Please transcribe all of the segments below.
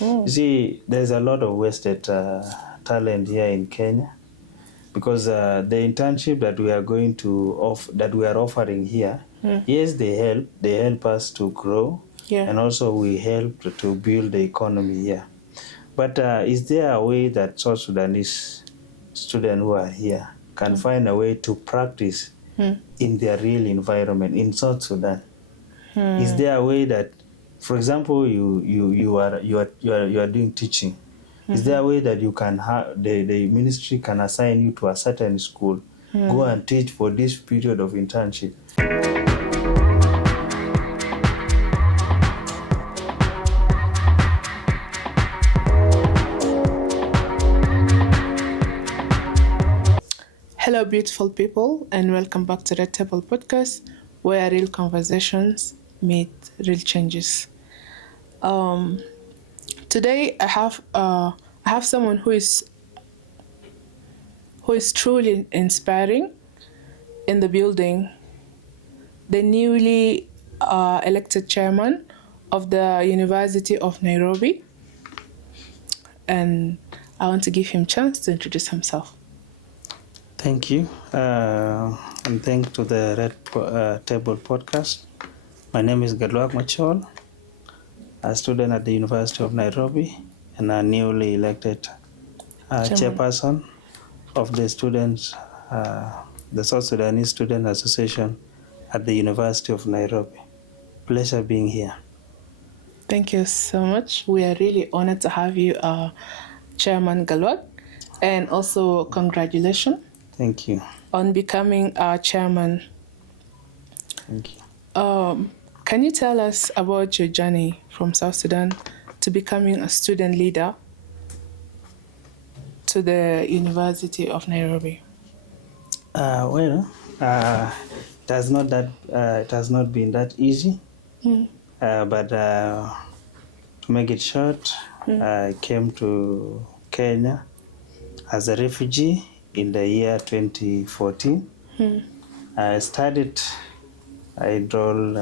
You see, there's a lot of wasted talent here in Kenya because the internship that we are going to that we are offering here, yes, they help us to grow, and also we help to build the economy here. But is there a way that South Sudanese students who are here can find a way to practice in their real environment in South Sudan? Is there a way that, for example, you are doing teaching? Is there a way that you can have the ministry can assign you to a certain school, go and teach for this period of internship? Hello, beautiful people, and welcome back to the Table Podcast, where real conversations meet real changes. Today, I have someone who is truly inspiring in the building. The newly elected chairman of the University of Nairobi, and I want to give him a chance to introduce himself. Thank you, and thanks to the Red Table Podcast. My name is Galuak Introduction, a student at the University of Nairobi and a newly elected chairperson of the students, the South Sudanese Students Association at the University of Nairobi. Pleasure being here. Thank you so much. We are really honored to have you, Chairman Galuak, and also congratulations. Thank you. On becoming our chairman. Thank you. Can you tell us about your journey from South Sudan to becoming a student leader to the University of Nairobi? It has not been that easy. But to make it short, I came to Kenya as a refugee in the year 2014. I enrolled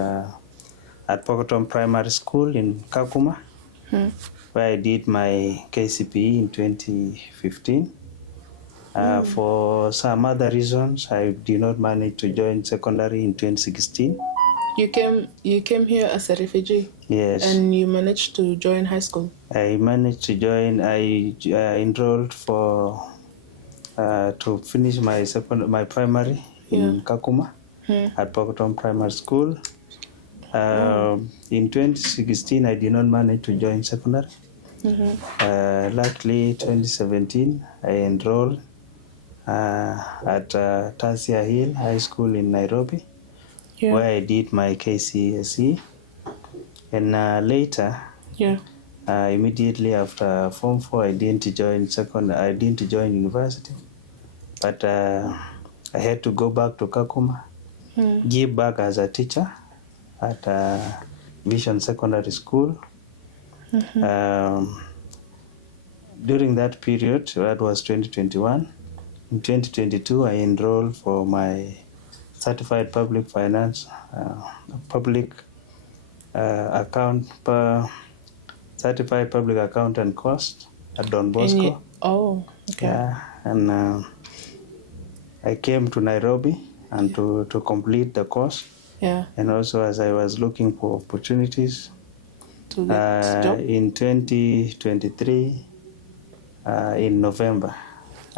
at Pokotom Primary School in Kakuma, where I did my KCPE in 2015. For some other reasons, I did not manage to join secondary in 2016. You came here as a refugee? Yes. And you managed to join high school? I managed to join. I enrolled to finish my primary in Kakuma at Pokotom Primary School. In 2016, I did not manage to join secondary. Luckily, 2017, I enrolled at Tasia Hill High School in Nairobi, where I did my KCSE. And later, immediately after Form 4, I didn't join university. But I had to go back to Kakuma, give back as a teacher at Vision Secondary School. During that period, that was 2021. In 2022, I enrolled for my certified public finance, certified public accountant course at Don Bosco. And I came to Nairobi and to complete the course. And also, as I was looking for opportunities to get job? In 2023, in November,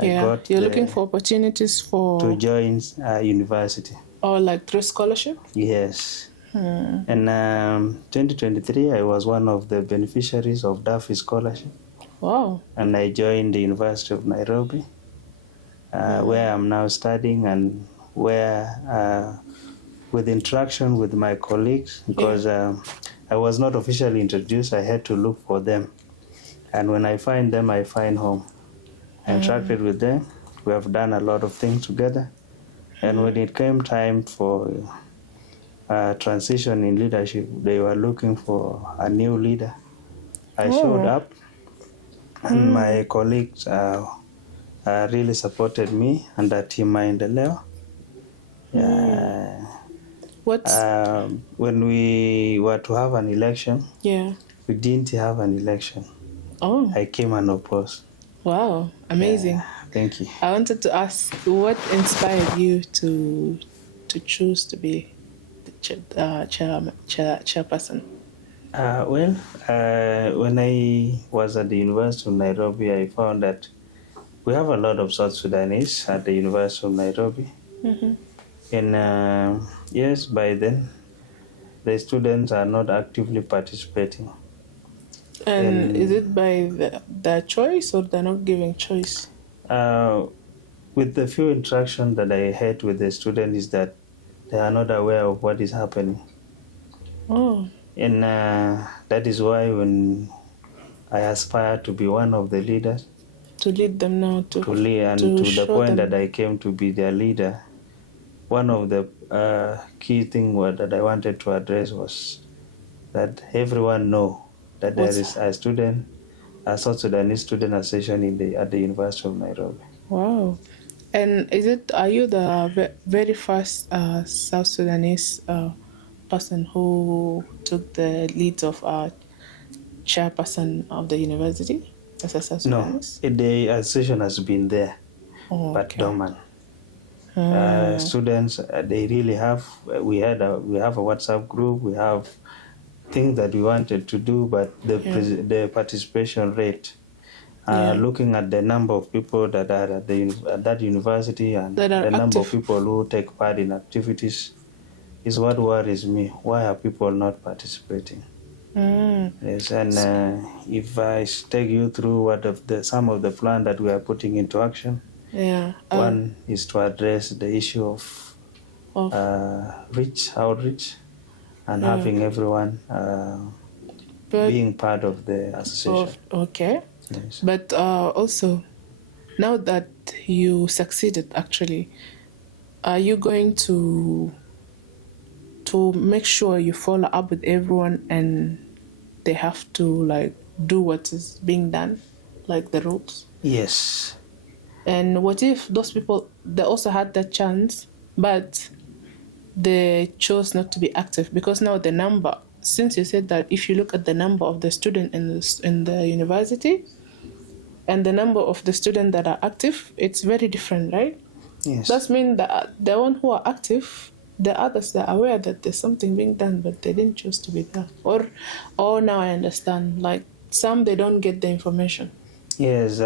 you're looking for opportunities to join university. Or like through scholarship? Yes. And 2023, I was one of the beneficiaries of Duffy Scholarship. Wow. And I joined the University of Nairobi, where I'm now studying, and where with interaction with my colleagues, because I was not officially introduced, I had to look for them. And when I find them, I find home. I interacted with them. We have done a lot of things together. And when it came time for transition in leadership, they were looking for a new leader. I showed up, and my colleagues really supported me under Team Maendeleo. When we were to have an election, we didn't have an election. Oh, I came unopposed. wow, amazing. Thank you. I wanted to ask, what inspired you to choose to be the chairperson? Well, when I was at the University of Nairobi, I found that we have a lot of South Sudanese at the University of Nairobi. Mm-hmm. And yes, by then, the students are not actively participating. And is it by the choice, or they're not giving choice? With the few interactions that I had with the students, is that they are not aware of what is happening. Oh. And that is why when I aspire to be one of the leaders, to lead them now, to lead, and to the point them. that I came to be their leader, one of the key things that I wanted to address was that everyone know that there is a South Sudanese Students Association at the University of Nairobi. Wow. And are you the very first South Sudanese person who took the lead of chairperson of the university as a South Sudanese? No, the association has been there, but dormant. Students, they really have. We have a WhatsApp group. We have things that we wanted to do, but the participation rate. Looking at the number of people that are at that university and the number of people who take part in activities is what worries me. Why are people not participating? Yes, and if I take you through some of the plan that we are putting into action, one is to address the issue of outreach, and having everyone being part of the association. Okay. Yes. But also, now that you succeeded, actually, are you going to make sure you follow up with everyone and they have to do what is being done, like the rules? Yes. And what if those people, they also had that chance, but they chose not to be active? Because now the number, since you said that if you look at the number of the students in the university and the number of the students that are active, it's very different, right? Yes. That means that the ones who are active, the others, they're aware that there's something being done, but they didn't choose to be there. Or now I understand, some, they don't get the information. Yes,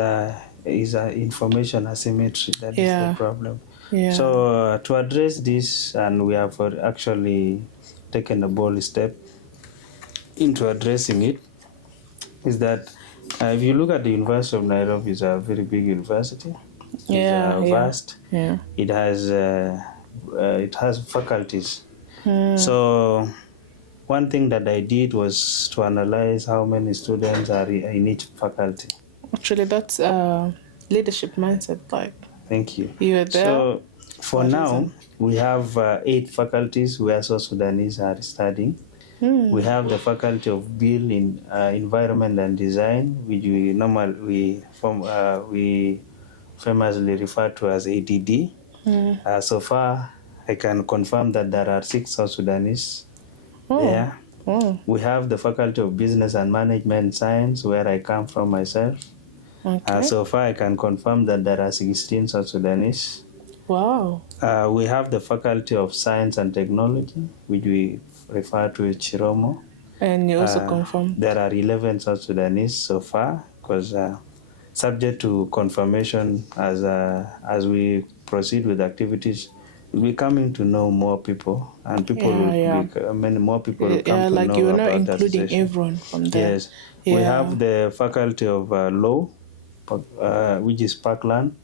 is information asymmetry. That is the problem. Yeah. So to address this, and we have actually taken a bold step into addressing it, is that if you look at the University of Nairobi, it's a very big university. It's vast. Yeah. It has faculties. So one thing that I did was to analyze how many students are in each faculty. Actually, that's leadership mindset. Thank you. You're there. So for now, we have 8 faculties where South Sudanese are studying. We have the Faculty of Build in Environment and Design, which we famously refer to as ADD. So far, I can confirm that there are 6 South Sudanese there. We have the Faculty of Business and Management Science, where I come from myself. Okay. So far, I can confirm that there are 16 South Sudanese. Wow. We have the Faculty of Science and Technology, which we refer to as Chiromo. And you also confirm? There are 11 South Sudanese so far, because subject to confirmation as we proceed with activities, we're coming to know more people, and many more people will come to know about you're not including everyone from there. Yes. We have the Faculty of Law, which is Parkland.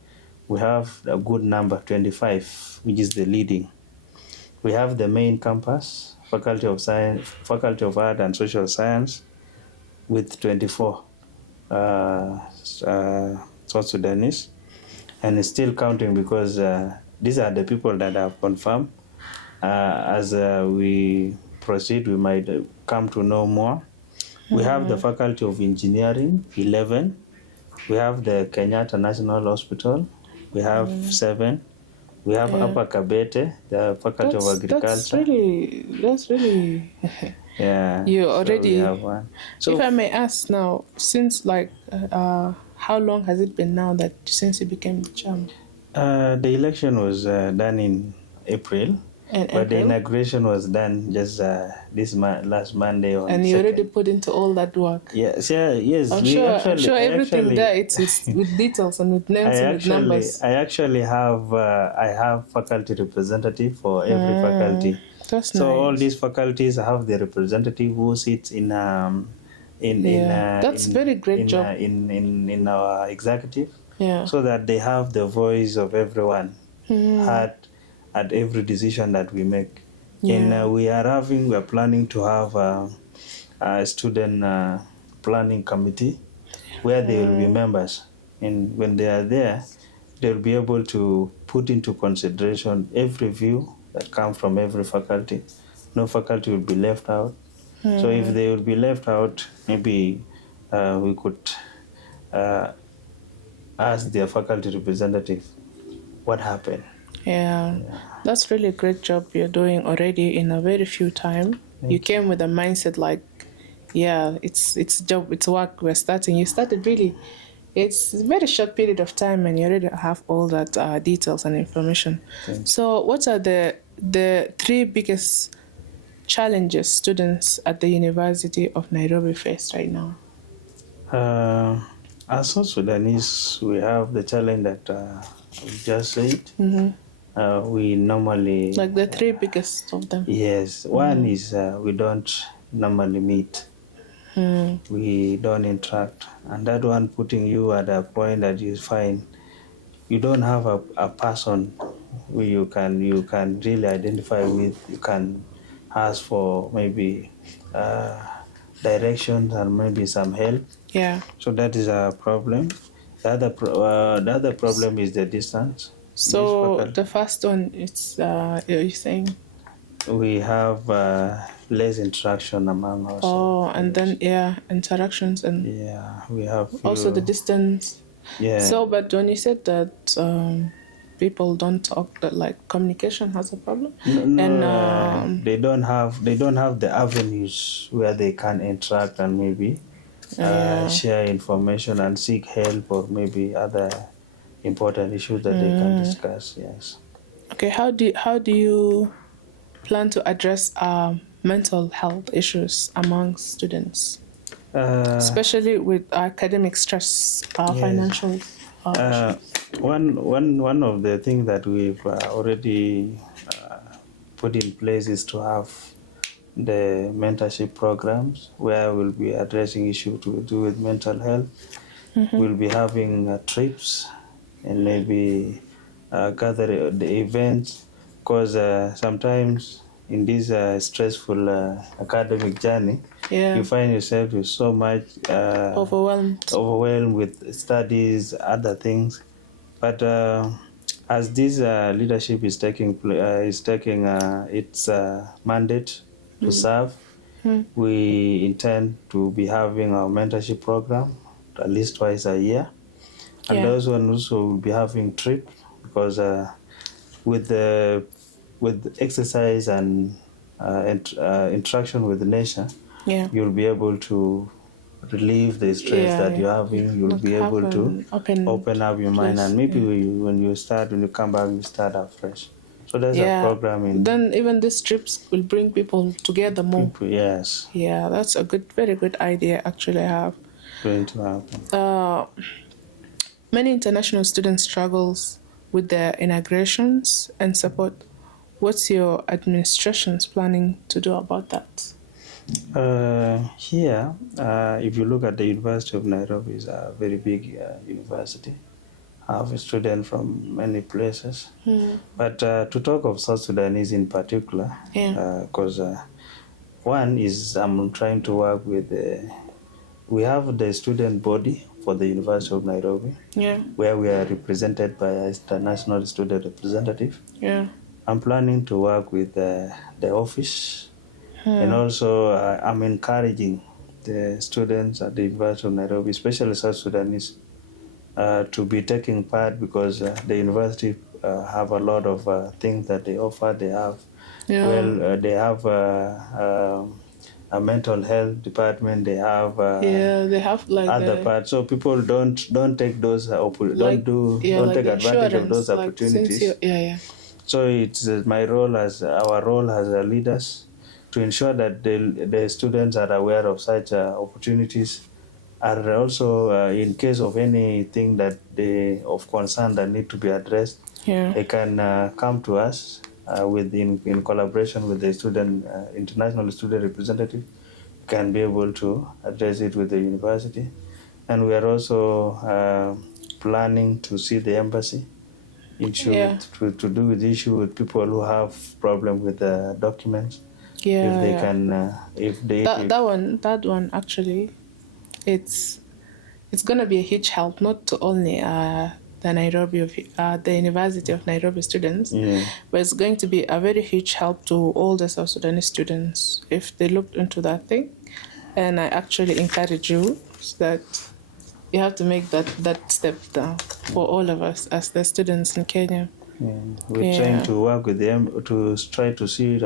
We have a good number, 25, which is the leading. We have the main campus, Faculty of Science, Faculty of Art and Social Science, with 24 South Sudanese, and it's still counting because these are the people that have confirmed. As we proceed, we might come to know more. We have the Faculty of Engineering, 11. We have the Kenyatta National Hospital. We have 7. We We have Upper Kabete, the Faculty of Agriculture. That's really Yeah. you So already. we have one. So if I may ask now, since like how long has it been now that since you became chairman? The election was done in April. But the inauguration was done just last Monday on and you 2nd. already put into all that work. Yes, yes. I'm sure everything there it's with details and with names and with numbers. I actually have I have faculty representative for every faculty. That's so nice. All these faculties have the representative who sits in that's very great job in our executive. Yeah. So that they have the voice of everyone at every decision that we make. And we are planning to have a student planning committee where they will be members. And when they are there, they'll be able to put into consideration every view that comes from every faculty. No faculty will be left out. So if they will be left out, maybe we could ask their faculty representative what happened. Yeah, that's really a great job you're doing already in a very few time. You came with a mindset like, it's job, it's work, we're starting. You started really, it's a very short period of time and you already have all that details and information. So what are the 3 biggest challenges students at the University of Nairobi face right now? As South Sudanese, we have the challenge that we just said. We normally... Like the 3 biggest of them? Yes. One is we don't normally meet. We don't interact. And that one putting you at a point that you find you don't have a person who you can really identify with. You can ask for maybe directions and maybe some help. Yeah. So that is a problem. The other problem is the distance. So the first one, it's you're saying we have less interaction among ourselves. Oh, and then interactions and we have also the distance. Yeah. So, but when you said that people don't talk, that like communication has a problem, and they don't have the avenues where they can interact and maybe share information and seek help or maybe other important issues that they can discuss. Yes. Okay. How do you plan to address mental health issues among students, especially with academic stress, financial issues? One of the things that we've already put in place is to have the mentorship programs where we'll be addressing issues to do with mental health. We'll be having trips and maybe gather the events, because sometimes in this stressful academic journey, you find yourself with so much overwhelmed with studies, other things. But as this leadership is taking its mandate to serve, we intend to be having our mentorship program at least twice a year. And those ones also will be having trips, because with exercise and interaction with the nature, you'll be able to relieve the stress that you're having. You'll be able to open up your mind, and maybe when you come back, you start afresh. So there's a program then even these trips will bring people together more. Yes. Yeah, that's a very good idea. Actually, I have. Going to happen. Many international students struggles with their integrations and support. What's your administration's planning to do about that? Here, if you look at the University of Nairobi, is a very big university. I have a student from many places. But to talk of South Sudanese in particular, because one is I'm trying to work with we have the student body for the University of Nairobi, where we are represented by an international student representative. I'm planning to work with the office, and also I'm encouraging the students at the University of Nairobi, especially South Sudanese, to be taking part, because the university have a lot of things that they offer. They have they have a mental health department. They have they have like other parts. So people don't take those don't like take advantage of those like opportunities. So it's my role as our role as leaders to ensure that the students are aware of such opportunities, are also in case of anything that they of concern that need to be addressed, they can come to us in collaboration with the student international student representative, can be able to address it with the university. And we are also planning to see the embassy issue to do with the issue with people who have problem with the documents. If they can, if they that one actually, it's gonna be a huge help, not to only the University of Nairobi students, but it's going to be a very huge help to all the South Sudanese students if they looked into that thing. And I actually encourage you that you have to make that step down for all of us as the students in Kenya. We're trying to work with them to try to see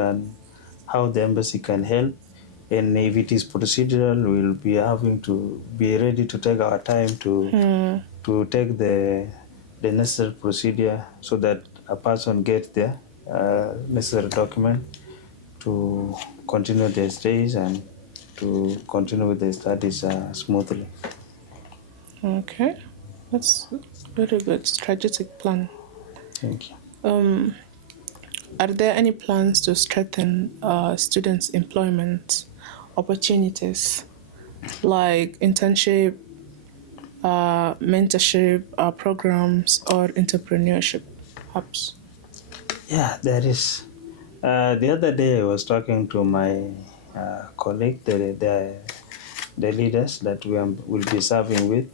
how the embassy can help. And if it is procedural, we'll be having to be ready to take our time to take the necessary procedure so that a person gets the necessary document to continue their stays and to continue with their studies smoothly. Okay, that's very good strategic plan. Thank you. Are there any plans to strengthen students' employment opportunities, like internship, mentorship programs, or entrepreneurship hubs? Yeah, there is. The other day I was talking to my colleague, the leaders that we will be serving with,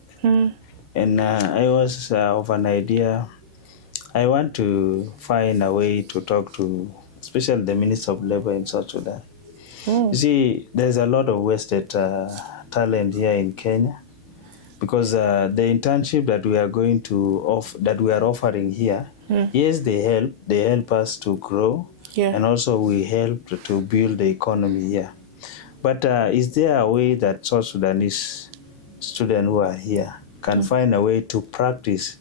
and I was of an idea. I want to find a way to talk to, especially the Minister of Labor in South Sudan. You see, there's a lot of wasted talent here in Kenya, because the internship that we are going to that we are offering here, yes, they help us to grow, and also we help to build the economy here. But is there a way that South Sudanese students who are here can find a way to practice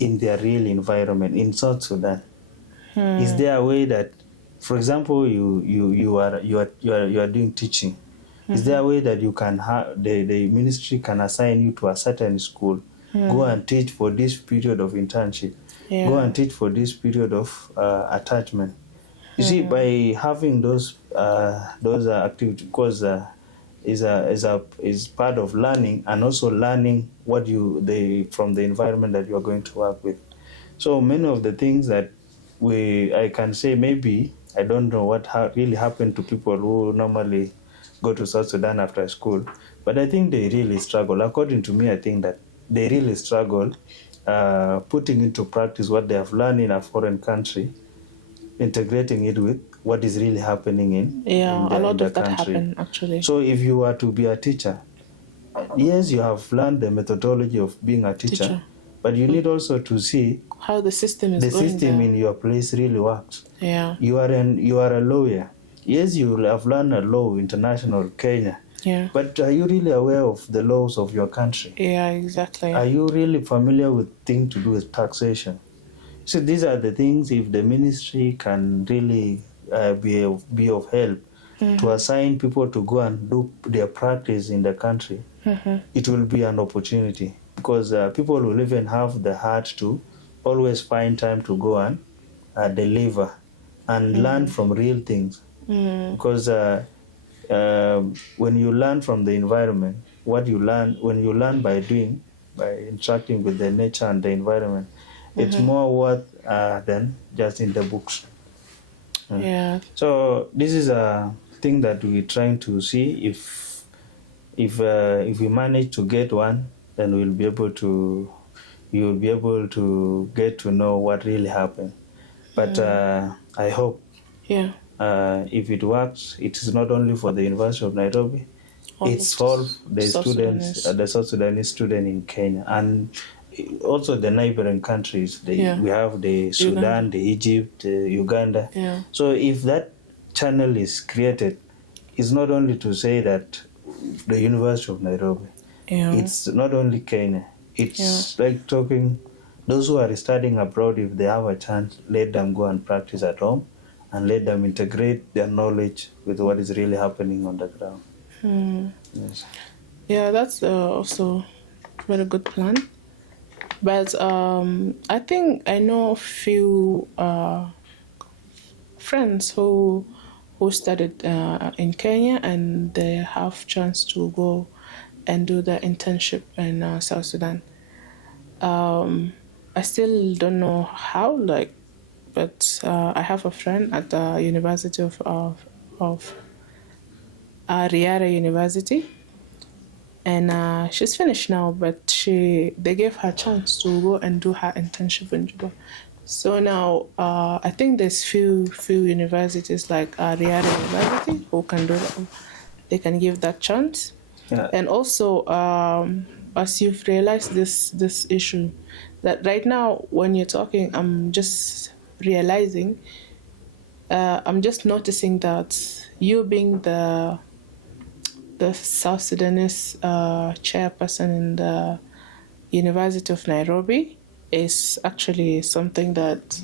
in their real environment in South Sudan? Is there a way that, for example, you are doing teaching? Is there a way that you can the ministry can assign you to a certain school, go and teach for this period of internship, go and teach for this period of attachment? You see, by having those activities, because is part of learning, and also learning what from the environment that you are going to work with. So many of the things that I can say, maybe I don't know what really happened to people who normally go to South Sudan after school, but I think they really struggle. According to me, I think that they really struggle putting into practice what they have learned in a foreign country, integrating it with what is really happening in a lot of that country. Happen actually. So if you are to be a teacher, yes, you have learned the methodology of being a teacher. But you need also to see how the system in your place really works. You are a lawyer. Yes, you have learned a law, international Kenya. But are you really aware of the laws of your country? Exactly. Are you really familiar with things to do with taxation? So these are the things, if the ministry can really be of help to assign people to go and do their practice in the country, it will be an opportunity, because people will even have the heart to always find time to go and deliver and learn from real things. Because when you learn from the environment, what you learn, when you learn by interacting with the nature and the environment, it's more worth than just in the books. So this is a thing that we're trying to see if we manage to get one, then you'll be able to get to know what really happened. But I hope if it works, it is not only for the University of Nairobi, it's for the students, the South Sudanese student in Kenya. And also the neighboring countries. We have the Sudan, Uganda. The Egypt, Uganda. Yeah. So if that channel is created, it's not only to say that the University of Nairobi. Yeah. It's not only Kenya. It's like talking, those who are studying abroad, if they have a chance, let them go and practice at home and let them integrate their knowledge with what is really happening on the ground. Yes. Yeah, that's also a very good plan. But I think I know a few friends who studied in Kenya, and they have chance to go and do the internship in South Sudan. I still don't know how, but I have a friend at the University of Riara University, and she's finished now, but they gave her a chance to go and do her internship in Juba. So now I think there's few universities like Riara University who can do that. They can give that chance. Yeah. And also, as you've realized this issue, that right now when you're talking, I'm just realizing, I'm just noticing that you being the South Sudanese chairperson in the University of Nairobi is actually something that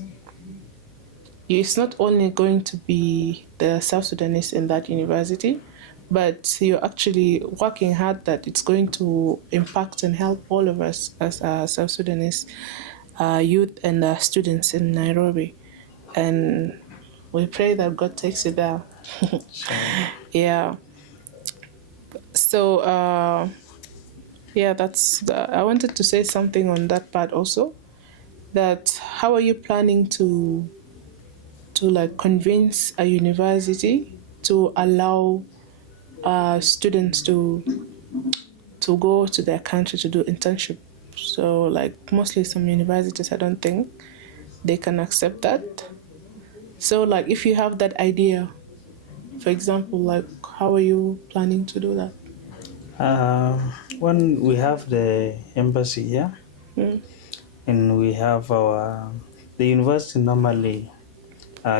it's not only going to be the South Sudanese in that university, but you're actually working hard that it's going to impact and help all of us as South Sudanese youth and students in Nairobi. And we pray that God takes you there. Yeah. So, I wanted to say something on that part also, that how are you planning to convince a university to allow students to go to their country to do internship? So mostly some universities, I don't think they can accept that. So if you have that idea, for example, how are you planning to do that? When we have the embassy here, and we have the university normally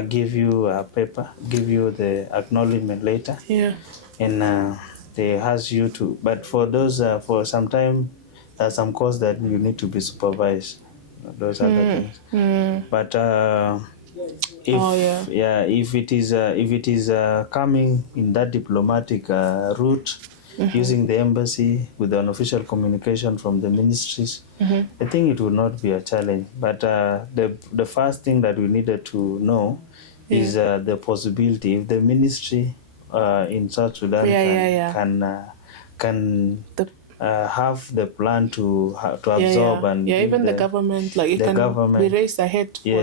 give you a paper, give you the acknowledgement letter. Yeah. And they ask you to, but for those, for some time, there's some course that you need to be supervised. Those are the things. But if it is coming in that diplomatic route, using the embassy with an official communication from the ministries, I think it will not be a challenge. But the first thing that we needed to know is the possibility if the ministry in South Sudan can have the plan to absorb and even the government, it can be raised ahead for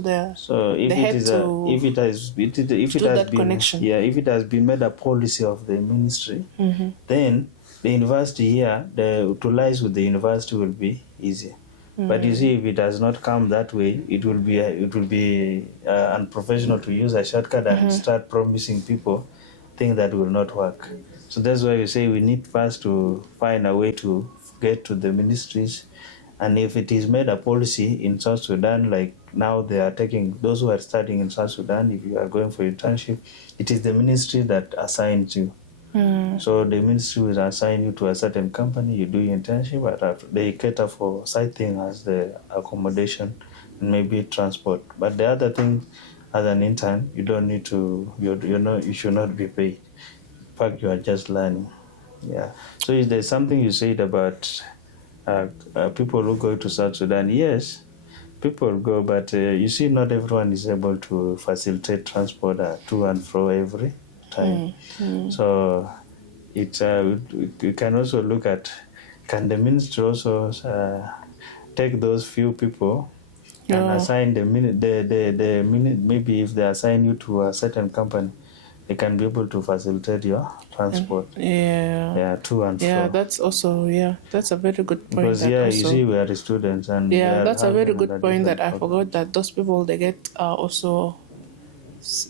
the so if the it is if it has been made a policy of the ministry, then the university here, to liaise with the university will be easier. But you see, if it has not come that way, it will be unprofessional to use a shortcut and start promising people things that will not work. So that's why you say we need first to find a way to get to the ministries. And if it is made a policy in South Sudan, like now they are taking those who are studying in South Sudan, if you are going for internship, it is the ministry that assigns you. So the ministry will assign you to a certain company, you do your internship, but they cater for side thing as the accommodation and maybe transport. But the other thing, as an intern, you don't need to, you should not be paid. In fact, you are just learning. Yeah. So is there something you said about people who go to South Sudan? Yes, people go, but you see, not everyone is able to facilitate transport to and fro every time. So it's we can also look at, can the ministry also take those few people and assign maybe if they assign you to a certain company, they can be able to facilitate your transport. To and fro. Yeah, that's also, that's a very good point. Because you see, we are students, and that's a very good point that I forgot, that those people, they get also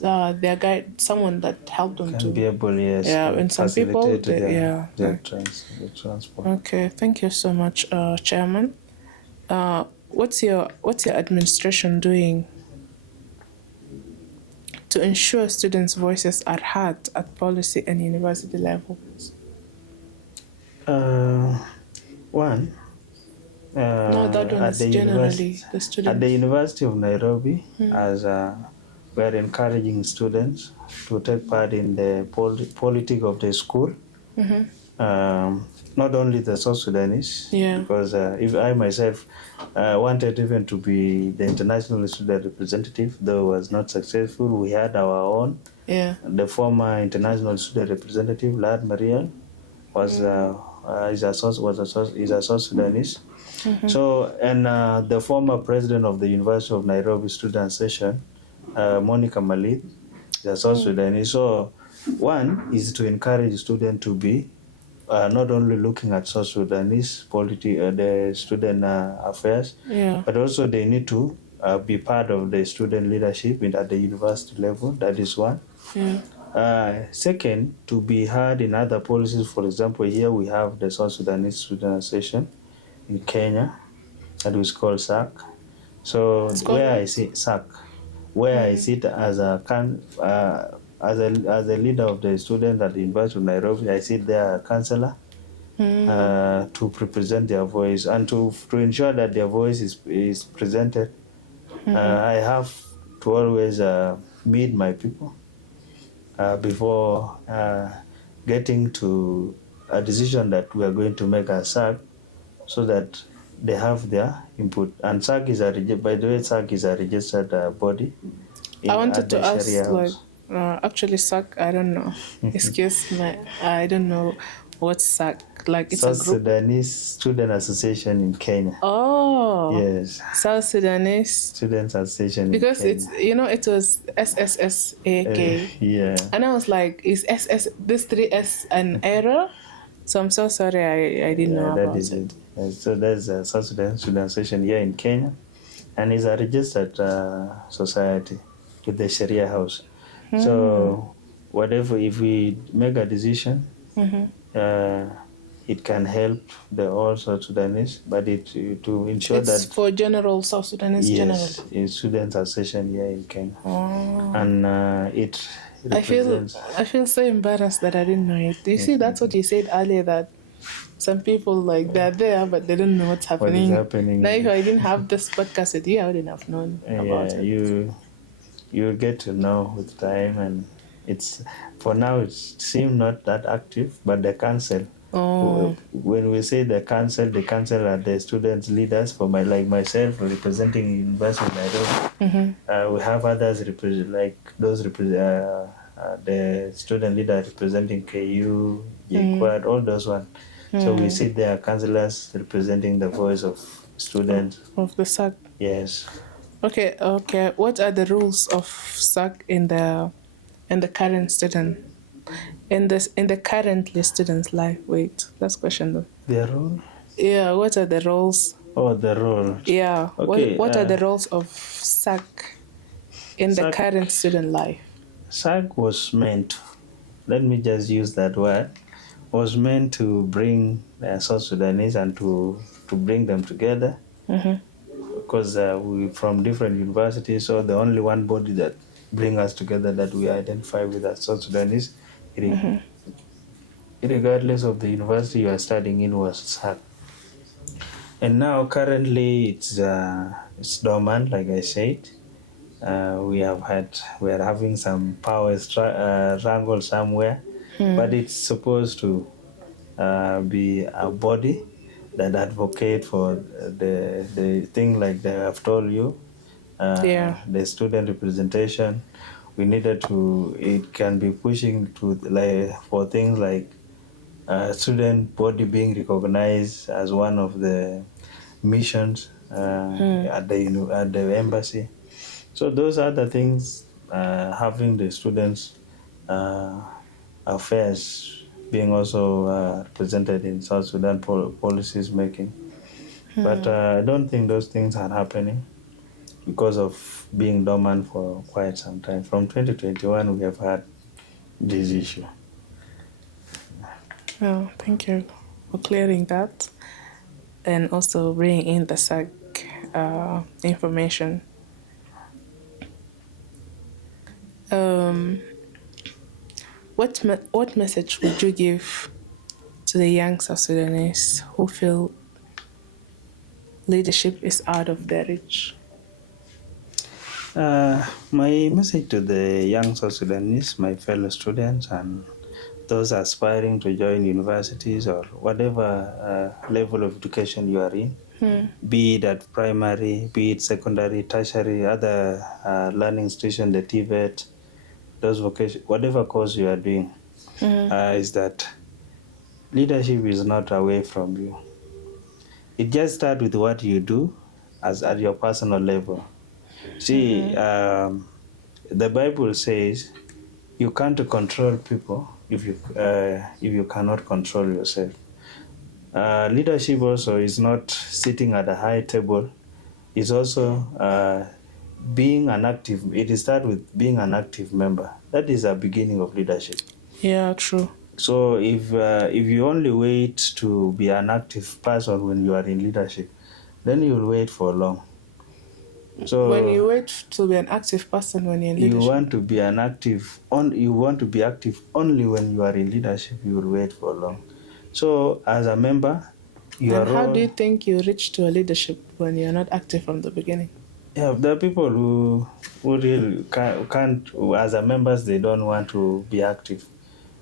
their guide, someone that helped them to be able, and some people, their transport. Okay, thank you so much, Chairman. what's your administration doing to ensure students' voices are heard at policy and university levels? One, No, that one at is the generally the At the students. University of Nairobi, as we are encouraging students to take part in the politics of the school. Not only the South Sudanese, Yeah. because if I myself wanted even to be the international student representative, though was not successful, we had our own. Yeah. The former international student representative, Lad Mariel, was is a South Sudanese. So, and the former president of the University of Nairobi Students Association, Monica Malit, is a South Sudanese. So, one is to encourage students to be not only looking at South Sudanese the student affairs, Yeah. but also they need to be part of the student leadership at the university level. That is one. Yeah. Second, to be heard in other policies. For example, here we have the South Sudanese Students Association in Kenya, that is called SAC. So where I see SAC, where I sit as a leader of the students at the University of Nairobi, I sit there as a counselor to represent their voice and to ensure that their voice is presented. I have to always meet my people before getting to a decision that we are going to make as SAC, so that they have their input. And SAC is by the way, SAC is a registered body. I wanted to ask, Sharia like, House. actually, SAC, I don't know. Excuse me, I don't know what's SAC. Like, it's South a group. Sudanese Student Association in Kenya. Oh. Yes. South Sudanese Students Association because in Kenya. it was SSSAK. Yeah. And I was like, is this 3S an error? So I'm so sorry I didn't know that about is it. So there's a South Sudan Student Association here in Kenya, and it's a registered society with the Sharia House. So whatever, if we make a decision, it can help the all South Sudanese, but to ensure It's that for general South Sudanese yes, in Students Association here in Kenya, and it I represents. feel so embarrassed that I didn't know it. You see, that's what you said earlier, that some people, like, they're there but they don't know what's happening. What is happening? Now, if I didn't have this podcast with you, I wouldn't have known about it. You get to know with time, and it's for now it seems not that active, but the council. When we say the council are the students leaders. For myself representing University of Nairobi, we have others the student leader representing KU, JQuad, all those ones. So we sit there, councillors representing the voice of students of the SAC. Yes. Okay. What are the rules of SAC in the current student? In the currently student's life. Wait, that's question though. The role? Yeah, what are the roles? Oh, the role. Yeah. Okay, What are the roles of SAC in the current student life? SAC was meant, let me just use that word, was meant to bring South Sudanese and to bring them together. Because we from different universities, so the only one body that bring us together that we identify with as South Sudanese, regardless of the university you are studying in, was SAC. And now currently it's dormant, like I said. We are having some power wrangle somewhere, but it's supposed to be a body that advocate for the thing like I've told you, the student representation. We needed to, it can be pushing to for things like student body being recognized as one of the missions at the embassy. So those are the things, having the students' affairs being also represented in South Sudan policies making. But I don't think those things are happening because of being dormant for quite some time. From 2021, we have had this issue. Oh, thank you for clearing that. and also bringing in the SAG information. What message would you give to the young South Sudanese who feel leadership is out of their reach? My message to the young South Sudanese, my fellow students, and those aspiring to join universities or whatever level of education you are in, be it at primary, be it secondary, tertiary, other learning institution, the TVET, those vocation, whatever course you are doing, is that leadership is not away from you. It just starts with what you do as at your personal level. See, the Bible says you can't control people if you cannot control yourself. Leadership also is not sitting at a high table. It's also being an active. It starts with being an active member. That is the beginning of leadership. Yeah, true. So if you only wait to be an active person when you are in leadership, then you will wait for long. So when you wait to be an active person when you're in leadership, you want to be active only when you are in leadership. You will wait for long. So as a member, how do you think you reach to a leadership when you're not active from the beginning? Yeah, there are people who really can't. As a members, they don't want to be active,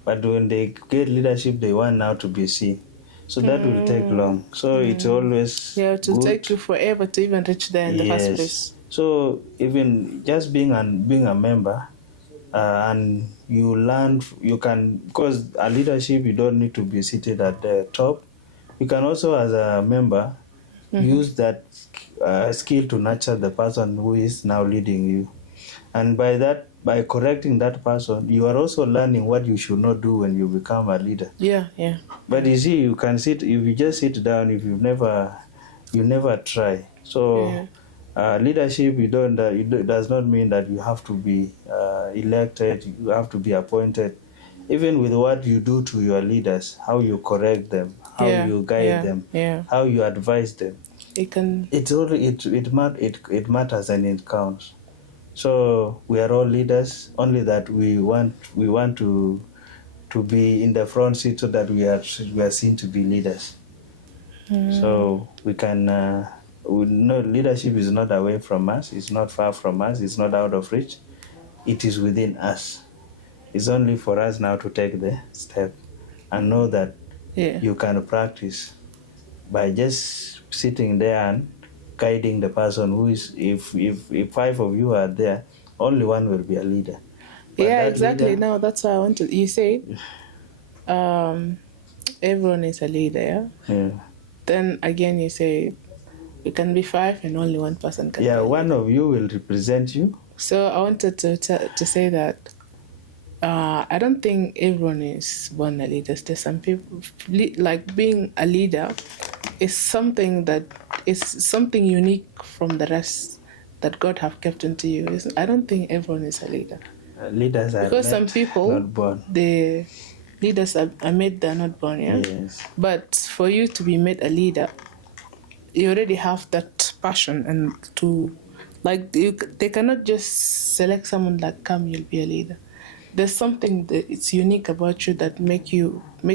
but when they get leadership, they want now to be seen. So that will take long. So it's always to good. Take you forever to even reach there in the first place. So even just being a member, and you learn, you can, because a leadership, you don't need to be seated at the top. You can also, as a member, use that skill to nurture the person who is now leading you, and by correcting that person, you are also learning what you should not do when you become a leader. Yeah. But you see, you can sit, if you just sit down, if you never try. So leadership, it does not mean that you have to be elected, you have to be appointed. Even with what you do to your leaders, how you correct them, how you guide them, how you advise them, it matters and it counts. So we are all leaders, only that we want to be in the front seat so that we are seen to be leaders. So we can leadership is not away from us, it's not far from us, it's not out of reach. It is within us. It's only for us now to take the step and know that you can practice by just sitting there and guiding the person who is, if 5 of you are there, only one will be a leader. But exactly. Leader, now that's what I wanted. You say everyone is a leader. Yeah. Then again, you say you can be 5 and only one person can. Yeah, one of you will represent you. So I wanted to say that I don't think everyone is born a leader. There's some people like being a leader is something that is something unique from the rest that God have kept into you. I don't think everyone is a leader. Leaders are because some people not born. The leaders are made, they're not born. Yes. But for you to be made a leader, you already have that passion, and to they cannot just select someone like come you'll be a leader. There's something that it's unique about you that make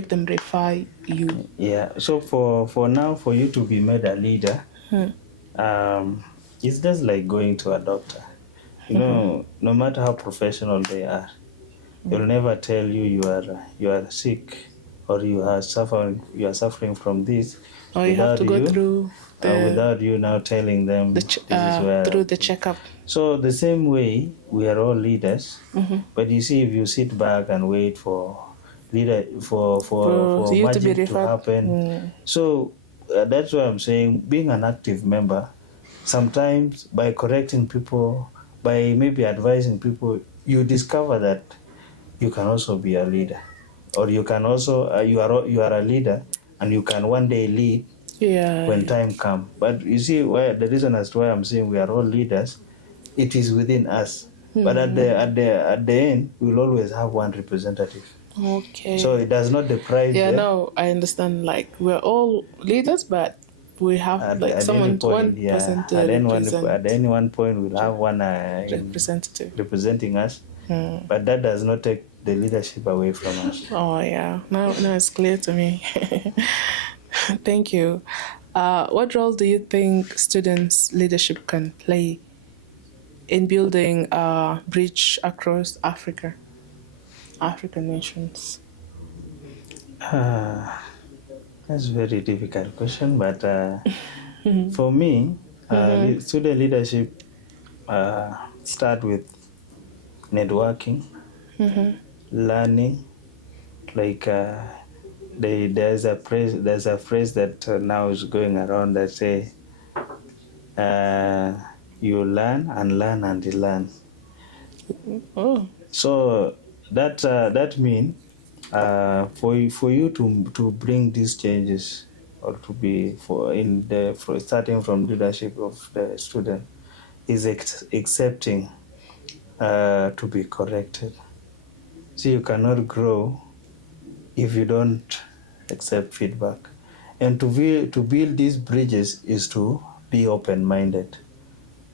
them refer you. Yeah. So for now, for you to be made a leader, it's just like going to a doctor. You know, no matter how professional they are, they'll never tell you are sick or you are suffering from this. Or you have to go through without you now telling them through the checkup. So the same way, we are all leaders, but you see, if you sit back and wait for magic to happen, so that's why I'm saying, being an active member, sometimes by correcting people, by maybe advising people, you discover that you can also be a leader, or you can also you are a leader, and you can one day lead when time comes. But you see, the reason as to why I'm saying we are all leaders, it is within us. But at the end, we'll always have one representative. Okay. So it does not deprive them. No, I understand. Like, we're all leaders, but We have like at any someone, point, one person to at represent, any one point we'll have one representative. representing us, but that does not take the leadership away from us. Oh yeah, now it's clear to me. Thank you. What role do you think students' leadership can play in building a bridge across African nations? That's a very difficult question, but for me, student leadership start with networking, learning. Like there's a phrase that now is going around that say, you learn and learn and learn. Oh. So that means for you to bring these changes, or to be for starting from leadership of the student, is accepting to be corrected. So you cannot grow if you don't accept feedback. And to build these bridges is to be open-minded.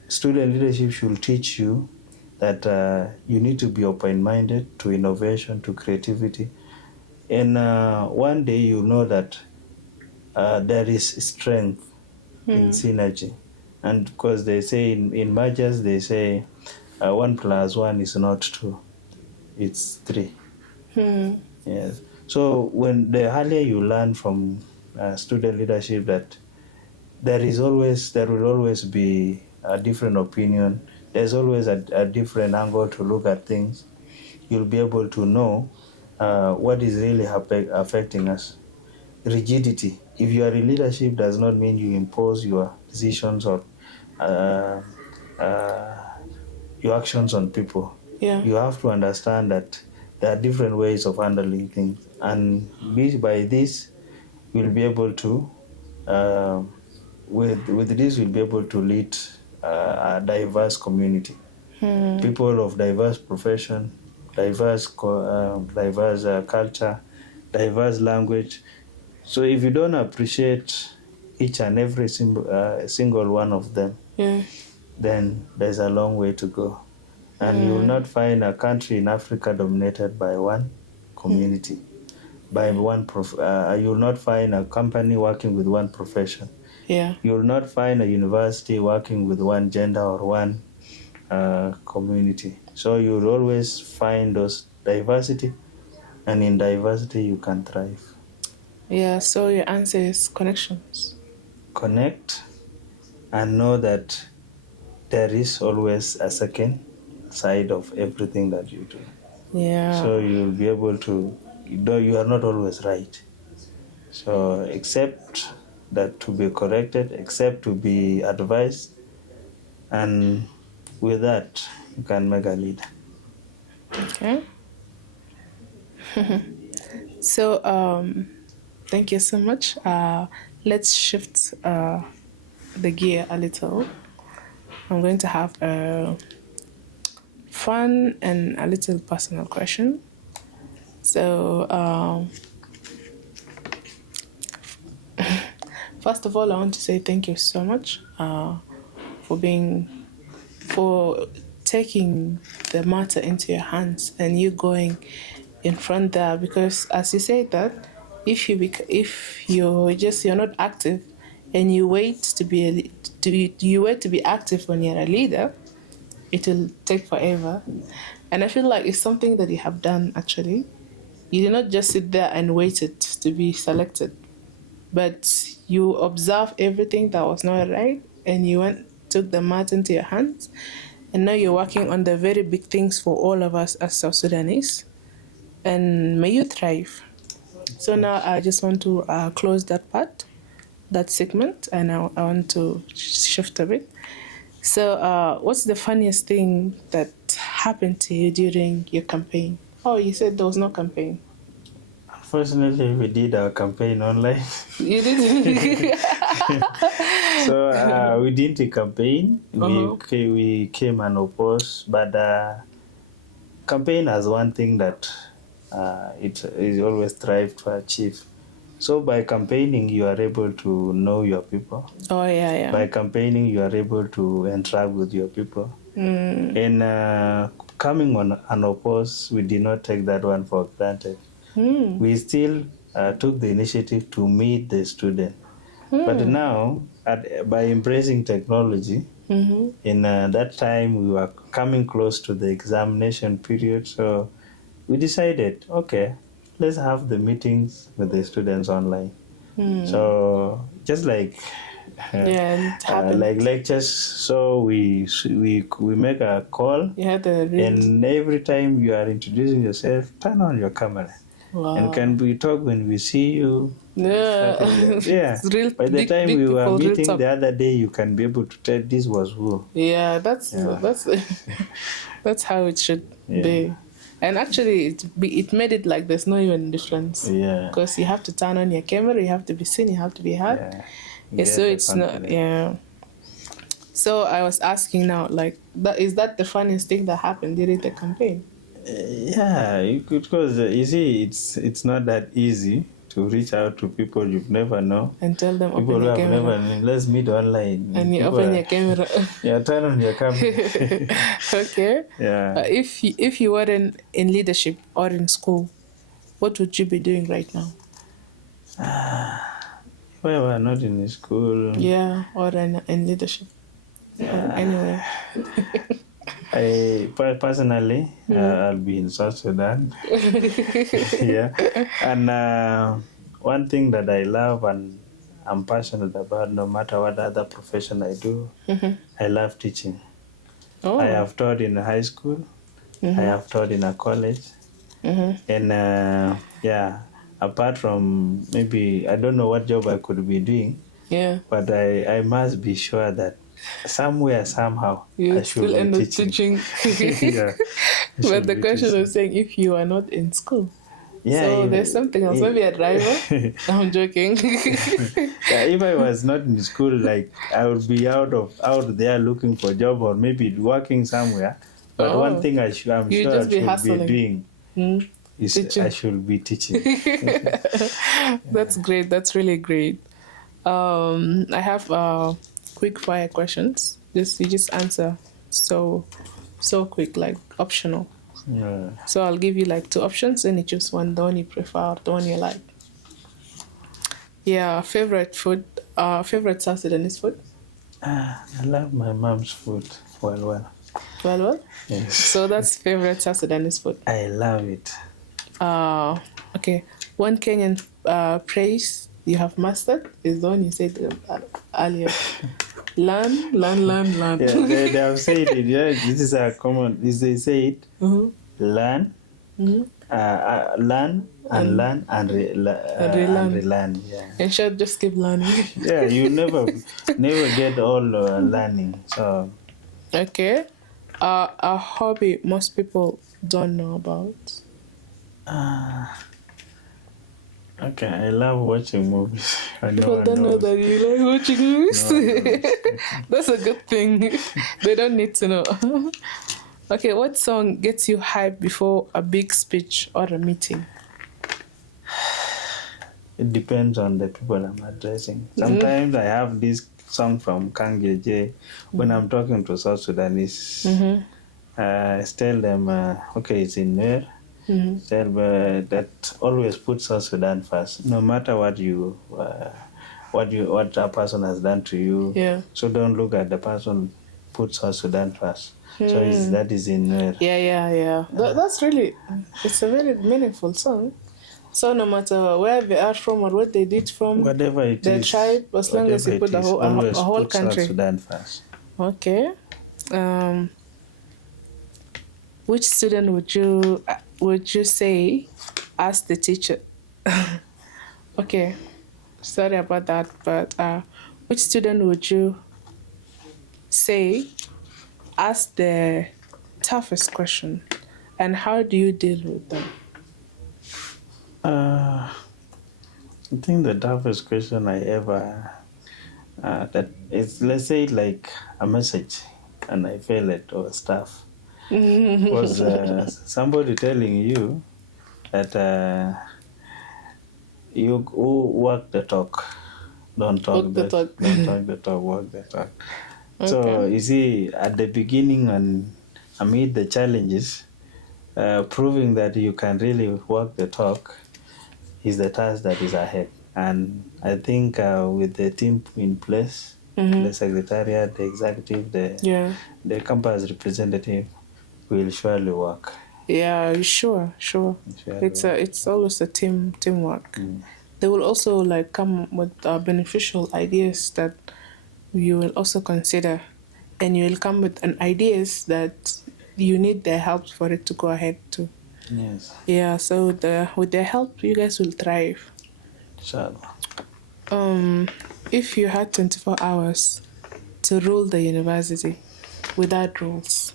Student leadership should teach you that you need to be open-minded to innovation, to creativity. And one day you know that there is strength in synergy. And because they say in mergers, they say 1 + 1 is not 2, it's 3. Yes. So when the earlier you learn from student leadership that there will always be a different opinion, there's always a different angle to look at things, you'll be able to know what is really affecting us. Rigidity. If you are in leadership, does not mean you impose your decisions or your actions on people. Yeah. You have to understand that there are different ways of handling things, and by this, we'll be able to, with this, we'll be able to lead a diverse community, people of diverse profession, diverse culture, diverse language. So if you don't appreciate each and every single one of them, then there's a long way to go. And you will not find a country in Africa dominated by one community, by one you will not find a company working with one profession. Yeah. You will not find a university working with one gender or one community. So you will always find those diversity, and in diversity you can thrive. Yeah, so your answer is connections. Connect and know that there is always a second side of everything that you do. Yeah. So you'll be able to, though you are not always right. So accept that to be corrected, accept to be advised, and with that, you can make a leader. Okay. So, thank you so much. Let's shift the gear a little. I'm going to have a fun and a little personal question. So, first of all, I want to say thank you so much for taking the matter into your hands and you going in front there, because as you say that if you're not active and you wait to be active when you're a leader, it will take forever. And I feel like it's something that you have done actually. You did not just sit there and waited to be selected, but you observed everything that was not right and you took the matter into your hands, and now you're working on the very big things for all of us as South Sudanese, and may you thrive. So now I just want to close that segment, and I want to shift a bit. So what's the funniest thing that happened to you during your campaign? Oh, you said there was no campaign. Unfortunately, we did our campaign online. You did? So we didn't campaign. Uh-huh. We came and opposed, but campaign has one thing that it is always strive to achieve. So by campaigning, you are able to know your people. Oh, yeah. By campaigning, you are able to interact with your people. And coming on unopposed, we did not take that one for granted. We still took the initiative to meet the student. But now, by embracing technology, in that time we were coming close to the examination period, so we decided, okay, let's have the meetings with the students online. So just like like lectures, so we make a call, and every time you are introducing yourself, turn on your camera. Wow. And can we talk when we see you? Yeah. By the time we were meeting the other day, you can be able to tell this was who. Yeah, that's that's how it should be. And actually, it made it like there's no even difference. Yeah. Because you have to turn on your camera, you have to be seen, you have to be heard. Yeah. So it's not. Yeah. So I was asking now, like, is that the funniest thing that happened during the campaign? Yeah, because you see, it's not that easy to reach out to people you've never known and tell them people open your camera. Let's meet online. And you open your camera. Yeah, turn on your camera. Okay. Yeah. If you weren't in leadership or in school, what would you be doing right now? Well, we're not in school. Yeah, or in leadership. Yeah. Anyway. I personally, I'll be in South Sudan. Yeah, and one thing that I love and I'm passionate about, no matter what other profession I do, I love teaching. I have taught in high school. I have taught in a college, and apart from maybe I don't know what job I could be doing. Yeah, but I must be sure that somewhere, somehow, you I should still end be up teaching. Yeah, but the question was saying if you are not in school. Yeah, so there's something else. Maybe a driver. I'm joking. If I was not in school, like I would be out there looking for a job or maybe working somewhere. But one thing I'm sure I should be doing is teaching. I should be teaching. That's great. That's really great. I have quick fire questions. You just answer so quick, like optional. Yeah. So I'll give you like 2 options and you choose one, the one you prefer, the one you like. Yeah, favorite food, favorite South Sudanese food? I love my mom's food. Well. Yes. So that's favorite South Sudanese food. I love it. Okay. One Kenyan praise you have mastered is the one you said earlier. Learn. Yeah, they have said it. Yeah, this is a common. They say it. Learn, learn and relearn. Yeah. And should just keep learning. Yeah, you never get all learning. So. Okay. A hobby most people don't know about. Okay, I love watching movies. People don't know that you like watching movies. No. That's a good thing. They don't need to know. Okay, what song gets you hyped before a big speech or a meeting? It depends on the people I'm addressing. Sometimes I have this song from Kang Jeje when I'm talking to South Sudanese. I tell them, okay, it's in there. Tell that always put South Sudan first, no matter what a person has done to you. Yeah. So don't look at the person. Put South Sudan first. So that is in there. Yeah. That's really, it's a very meaningful song. So no matter where they are from or what they did from, whatever it the is, tribe, as long as you put a whole country. South Sudan first. Okay. Which student would you say ask the teacher? Okay, sorry about that, but which student would you say ask the toughest question, and how do you deal with them? I think the toughest question I ever that is, let's say, like a message and I fail it or stuff. Was somebody telling you that you walk the talk. Don't talk Walk the talk. Don't talk the talk, walk the talk. So Okay. you see, at the beginning and amid the challenges, proving that you can really walk the talk is the task that is ahead. And I think with the team in place, the secretariat, the executive, the campus representative will surely work. Yeah, sure. It's always a teamwork. They will also like come with beneficial ideas that you will also consider, and you will come with an ideas that you need their help for it to go ahead too. Yes. Yeah, so with their help, you guys will thrive. Inshallah. If you had 24 hours to rule the university without rules,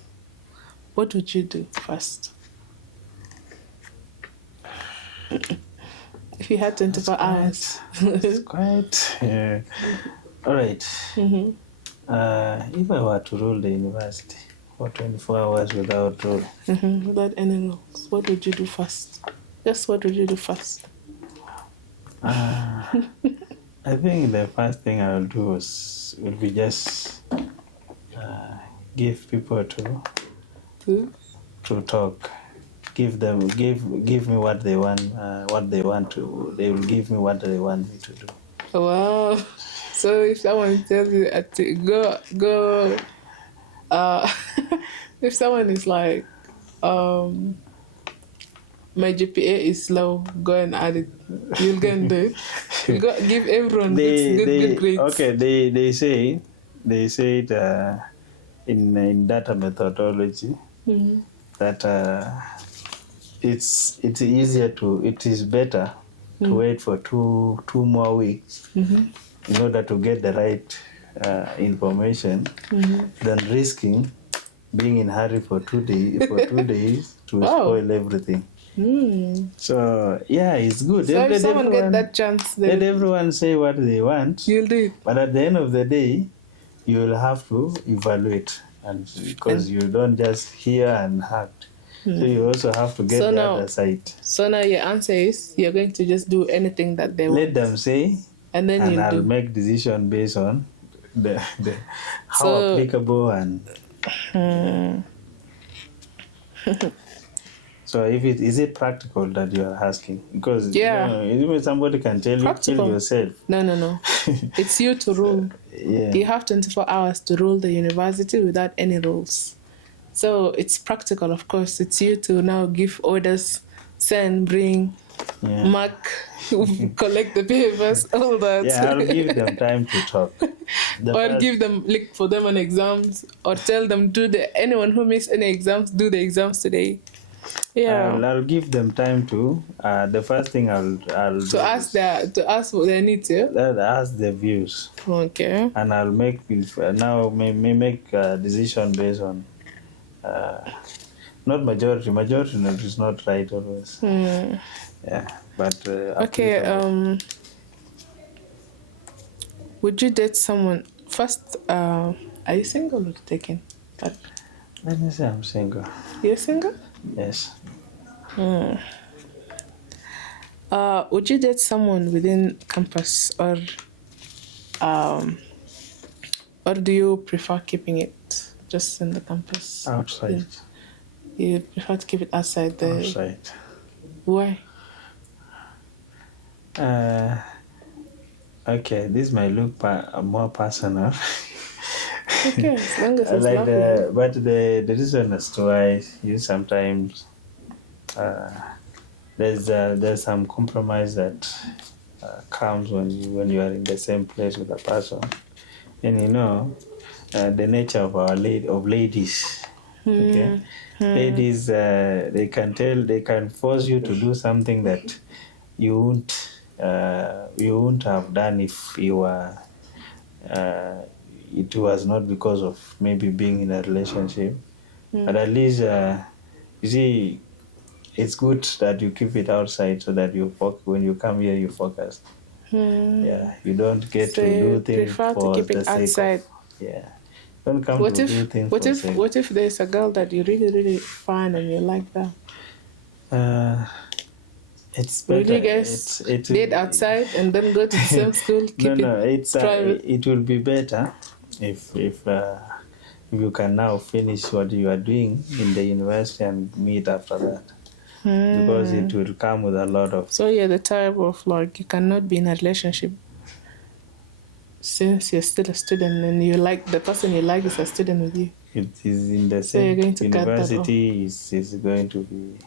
what would you do first? If you had 24 hours. It's quite. All right. If I were to rule the university for 24 hours without rule, Without any rules, what would you do first? Just what would you do first? I think the first thing I will do will be just give people to talk. Give me what they want. They will give me what they want me to do. Wow. So if someone tells you go, if someone is like, my GPA is low, go and add it. You'll go and do it. You go give everyone good grades. Okay, they say it in data methodology that it is better to wait for two more weeks in order to get the right information than risking being in hurry for 2 days to spoil everything. So yeah, it's good. So if someone get that chance, let everyone say what they want. You'll do it. But at the end of the day, you will have to evaluate, and because you don't just hear and act. So you also have to get the other side. So now your answer is you're going to just do anything that they want. Let them say, and then I'll make decision based on the how applicable and. So is it practical that you are asking? Because even somebody can tell you kill yourself. No. It's you to rule. You have 24 hours to rule the university without any rules. So it's practical, of course. It's you to now give orders, send, bring, mark, collect the papers, all that. Yeah, I'll give them time to talk. Give them for them on exams, or tell them anyone who missed any exams, do the exams today. Yeah, I'll give them time to. The first thing I'll to ask what they need to. Ask their views. Okay. And I'll make decision based on not majority. Majority is not right always. Yeah, but okay. Would you date someone first? Are you single or taken? Let me say I'm single. You're single? Yes. Would you date someone within campus, or do you prefer keeping it just in the campus? Outside. You prefer to keep it outside the... Outside. Why? Okay, this might look more personal. Okay, as long as it's but the reason as to why you sometimes there's some compromise that comes when you are in the same place with a person, and the nature of ladies. Okay, ladies they can force you to do something that you wouldn't have done if you were. It was not because of maybe being in a relationship, but at least you see, it's good that you keep it outside so that when you come here you focus. Yeah, you don't get to do things for the sake outside. Don't come to do things for the sake. What if there's a girl that you really really find and you like that? It's Will better. you guys date outside and then go to the same school? Keep It's private. it will be better if you can now finish what you are doing in the university and meet after that, because it will come with a lot of. So you're the type of like you cannot be in a relationship since you're still a student and you like the person you like is a student with you. It is in the So you're same going to cut that off. university is going to be.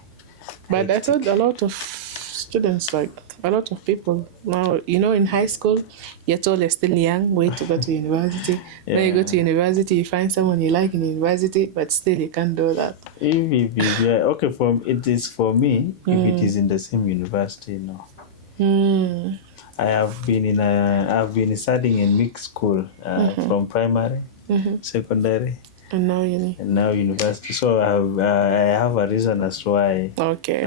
But I hectic. thought a lot of students, like a lot of people now, you know, in high school, you're told you're still young, wait to go to university. When you go to university, you find someone you like in university, but still you can't do that. If yeah, okay, it is for me. If it is in the same university, no. I've been studying in mixed school from primary, secondary, And now uni. and now university. So I have a reason as to why. Okay.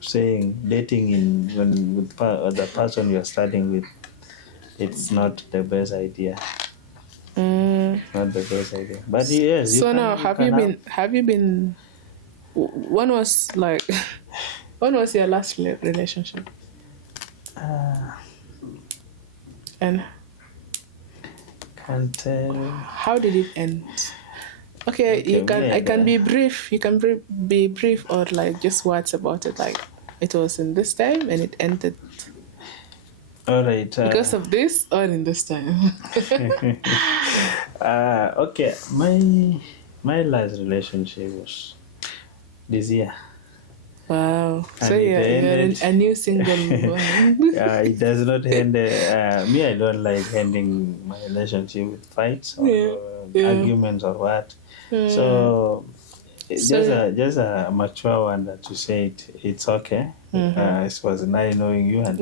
Saying dating with the person you're studying with, it's not the best idea. Not the best idea. But yes. So now, have you been? When was your last relationship? And can't tell. How did it end? Okay, you can. I can be brief. You can be brief, or like just words about it. Like it was in this time and it ended. All right. Because of this, or in this time. Okay. My last relationship was this year. Wow. And So you're a new single one. It does not end. Me, I don't like ending my relationship with fights or arguments or what. So just a mature one that you say it's okay. It was nice knowing you and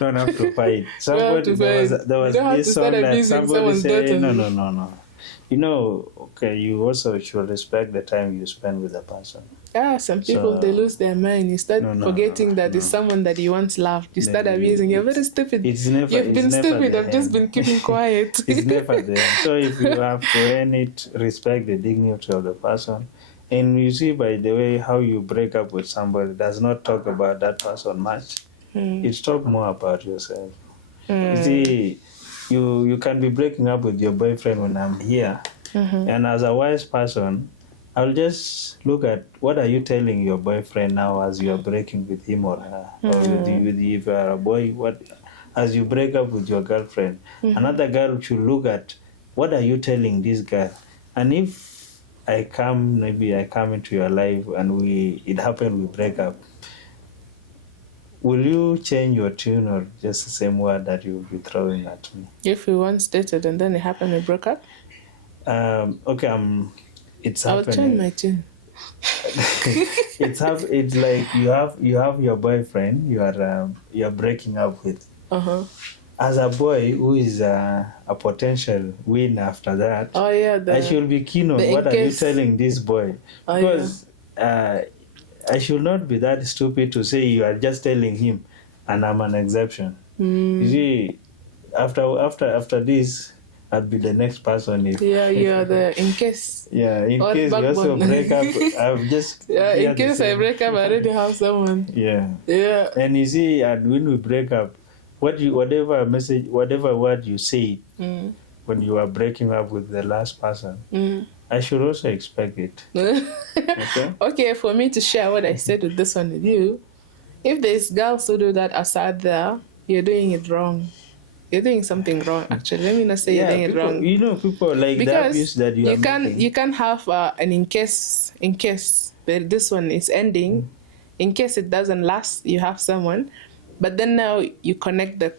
don't have to fight. There was this song that somebody said, no. You know, okay, you also should respect the time you spend with the person. Yeah, some people, they lose their mind. You start forgetting that it's someone that you once loved. You start abusing. You're very stupid. You've been stupid. I've just been keeping quiet. It's never there. So if you have to earn it, respect the dignity of the person. And you see, by the way, how you break up with somebody does not talk about that person much. It talks more about yourself. You see, you can be breaking up with your boyfriend when I'm here. And as a wise person, I'll just look at what are you telling your boyfriend now as you are breaking with him or her. Or if you are a boy, as you break up with your girlfriend. Another girl should look at what are you telling this girl. And if maybe I come into your life and it happened, we break up. Will you change your tune or just the same word that you'll be throwing at me? If we once dated and then it happened, we broke up? Okay, it's happening. I'll change my tune. It's like you have your boyfriend you're breaking up with. As a boy who is a potential win after that, I should be keen on what are you telling this boy, because I should not be that stupid to say you are just telling him and I'm an exception. You see, after this, I'll be the next person. You are the in case. Yeah, in case we also break up, I've just. In case I break up, I already have someone. Yeah. Yeah. And you see, and when we break up, whatever word you say when you are breaking up with the last person, I should also expect it. Okay, for me to share what I said with this one with you, if there's girls who do that outside there, you're doing it wrong. You're doing something wrong, actually. Let me not say you're doing it wrong. You know, people like the abuse that you are making. You can have an in case this one is ending, in case it doesn't last, you have someone. But then now you connect the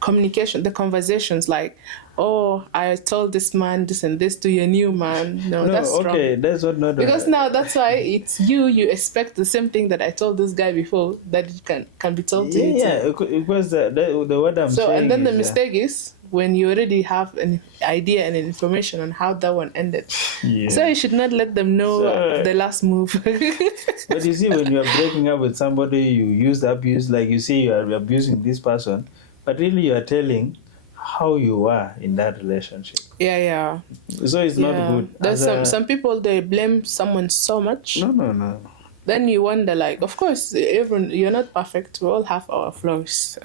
communication, the conversations like, oh, I told this man this and this to your new man. No, that's wrong. Okay, that's what not. Because now that's why it's you expect the same thing that I told this guy before that it can be told to you. Yeah, because the word I'm saying. So and then the mistake is when you already have an idea and information on how that one ended. Yeah. So you should not let them know the last move. But you see, when you are breaking up with somebody, you use abuse, like you say you are abusing this person, but really you are telling how you are in that relationship. Yeah. So it's not good. There's some people, they blame someone so much. No. then you wonder, like, of course, everyone, you're not perfect. We all have our flaws.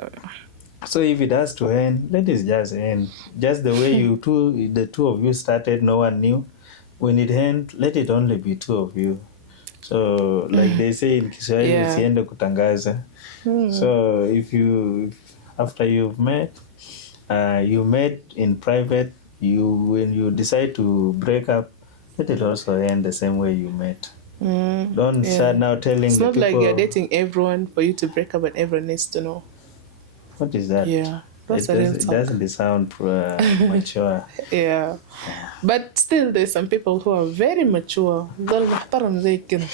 So if it has to end, let it just end. Just the way the two of you started, no one knew. When it ends, let it only be two of you. So like they say in Kiswahili, Yeah. siende kutangaza. So after you've met, you met in private, when you decide to break up, let it also end the same way you met. Don't start now telling It's the not people. like you're dating everyone for you to break up and everyone needs to know. What is that? Yeah, that's It doesn't sound mature. Yeah. But still, there's some people who are very mature. ضل محترم زي كده.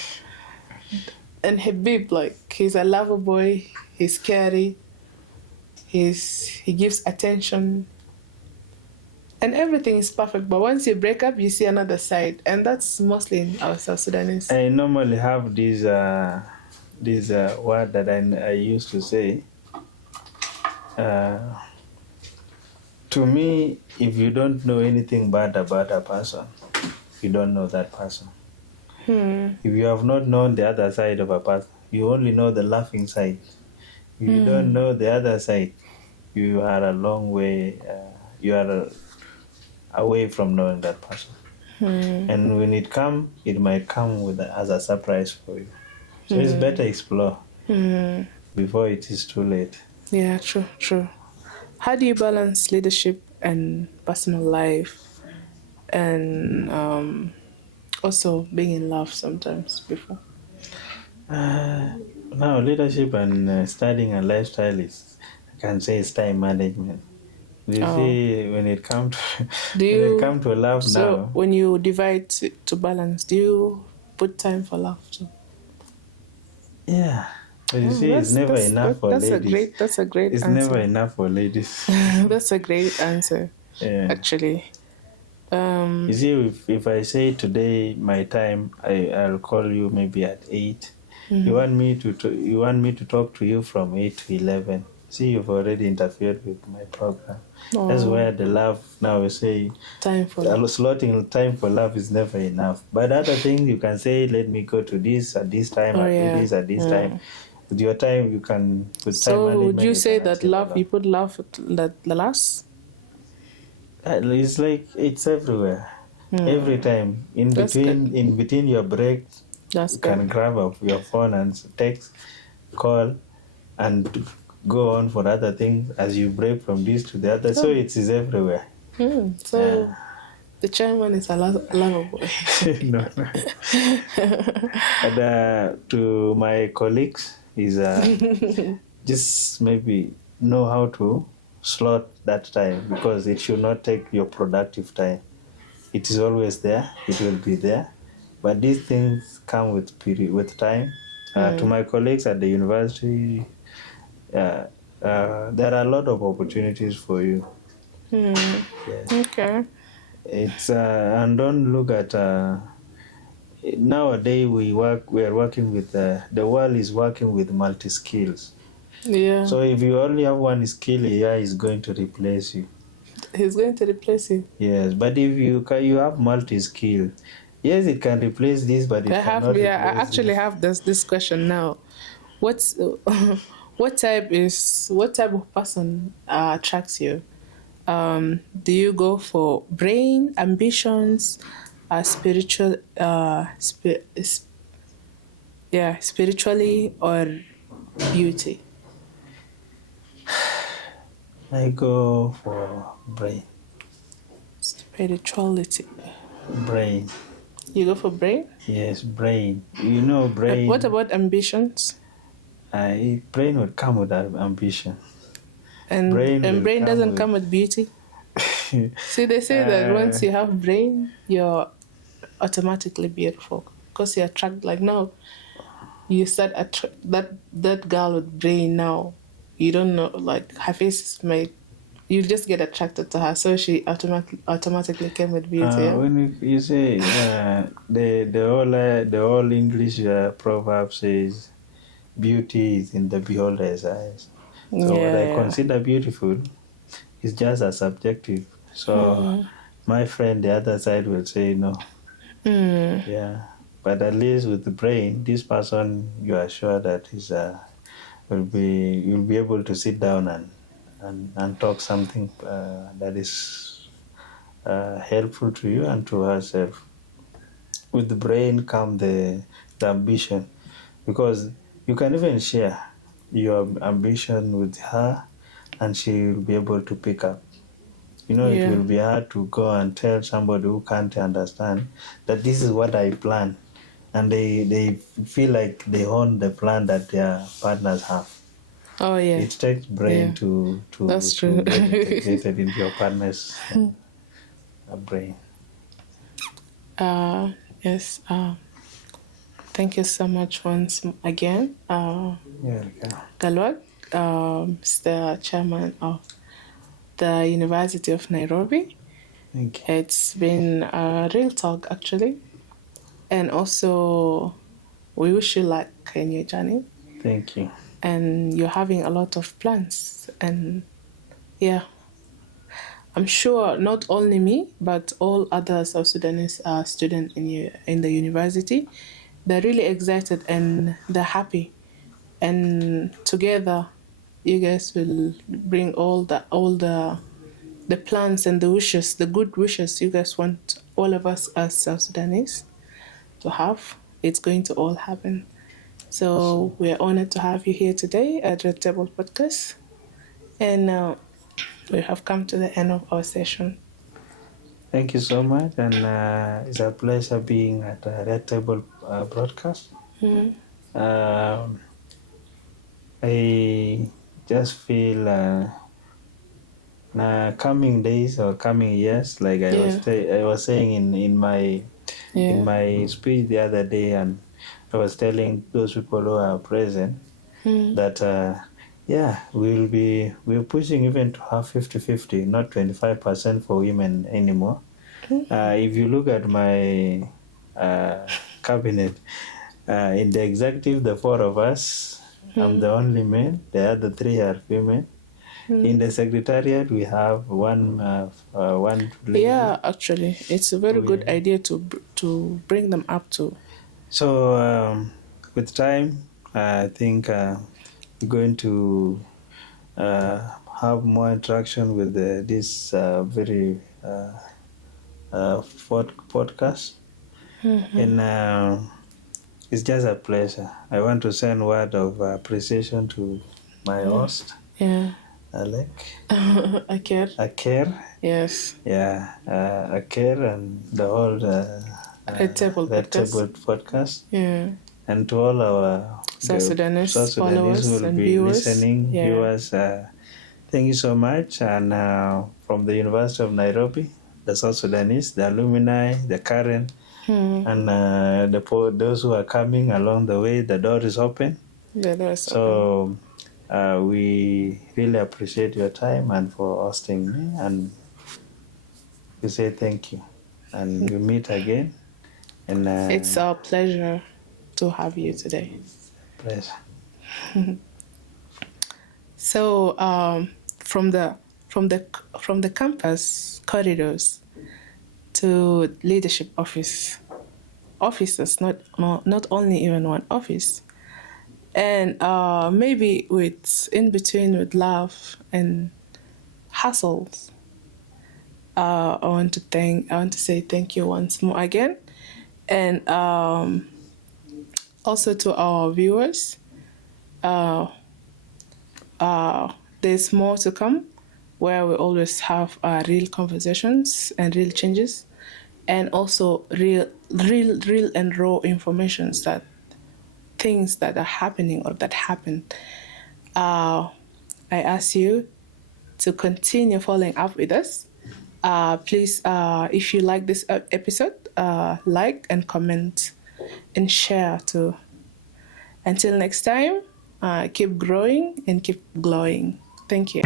And Habib, like, he's a lover boy. He's scary. He gives attention. And everything is perfect. But once you break up, you see another side. And that's mostly in our South Sudanese. I normally have this word that I used to say. To me, if you don't know anything bad about a person, you don't know that person. If you have not known the other side of a person, you only know the laughing side. If you don't know the other side, you are a long way, away from knowing that person. And when it comes, it might come as a surprise for you. So it's better explore before it is too late. Yeah, true. How do you balance leadership and personal life, and also being in love sometimes before? Now, leadership and studying and lifestyle I can say, it's time management. You see, when it comes to love so now. So when you divide to balance, do you put time for love too? Yeah. But you see, it's never enough for ladies. That's a great answer. It's never enough for ladies. That's a great answer, actually. You see, if I say today my time, I'll call you maybe at 8. You want me to talk to you from 8 to 11. See, you've already interfered with my program. That's where the love now we say slotting time for love is never enough. But other things you can say, let me go to this at this time, do this at this time. With your time, you can put time management. So would you say that love, you put love at the last? It's like it's everywhere. Every time. In between your break, you can grab up your phone and text, call, and go on for other things as you break from this to the other. So it is everywhere. So the chairman is a lover boy. No. And to my colleagues is just maybe know how to slot that time, because it should not take your productive time. It is always there. It will be there. But these things come with time. To my colleagues at the university, there are a lot of opportunities for you. Yes. Okay. It's and don't look at nowadays we are working with the world is working with multi skills. Yeah. So if you only have one skill, AI is going to replace you. He's going to replace you. Yes, but if you have multi skill, yes, it can replace this, but it cannot replace I actually have this question now. What type of person attracts you? Do you go for brain, ambitions, spiritually, or beauty? I go for brain. Spirituality. Brain. You go for brain? Yes, brain. You know brain. What about ambitions? Brain would come with ambition. And brain doesn't come with beauty? See, they say that once you have brain, you're automatically beautiful. Because you attract, like now, you start that girl with brain now. You don't know, like her face is you just get attracted to her, so she automatically came with beauty. When you say the whole English proverb says, beauty is in the beholder's eyes. So what I consider beautiful is just as subjective. So my friend, the other side will say no. Yeah, but at least with the brain, this person, you are sure that you'll be able to sit down and talk something that is helpful to you and to herself. With the brain come the ambition, because you can even share your ambition with her and she will be able to pick up. It will be hard to go and tell somebody who can't understand that this is what I plan, and they feel like they own the plan that their partners have. Oh yeah. It takes brain to That's true. get integrated into your partner's brain. Yes. Thank you so much once again. Galuak is the chairman of the University of Nairobi. Thank you. It's been a real talk, actually. And also, we wish you luck in your journey. Thank you. And you're having a lot of plans. And yeah, I'm sure not only me, but all other South Sudanese students in the university, they're really excited and they're happy. And together, you guys will bring all the plans and the wishes, the good wishes you guys want all of us as South Sudanese to have. It's going to all happen. So we're honored to have you here today at Red Table Podcast. And we have come to the end of our session. Thank you so much. And it's a pleasure being at the Red Table broadcast. Mm-hmm. I just feel coming days or coming years, like I was saying in my speech the other day, and I was telling those people who are present that we're pushing even to have 50-50, not 25% for women anymore. If you look at my cabinet, in the executive, the 4 of us, I'm the only man. The other 3 are women. In the secretariat, we have one lady. Yeah, actually, it's a very good idea to bring them up to. So with time, I think we're going to have more interaction with this very podcast. And it's just a pleasure. I want to send word of appreciation to my host. Yeah. Alec. Aker. Yes. Yeah. Aker and the whole Red Table podcast. Yeah. And to all our South Sudanese followers who will and be viewers. Viewers, thank you so much. And from the University of Nairobi, the South Sudanese, the alumni, the current, and those who are coming along the way, the door is open. So we really appreciate your time and for hosting me, and we say thank you. And we meet again. And it's our pleasure to have you today. Pleasure. So from the campus corridors to leadership offices, not only even one office, and maybe in between with love and hassles. I want to say thank you once more again, and also to our viewers. There's more to come, where we always have real conversations and real changes, and also real and raw informations, that things that are happening or that happened. I ask you to continue following up with us. Please, if you like this episode, like and comment and share too. Until next time, keep growing and keep glowing. Thank you.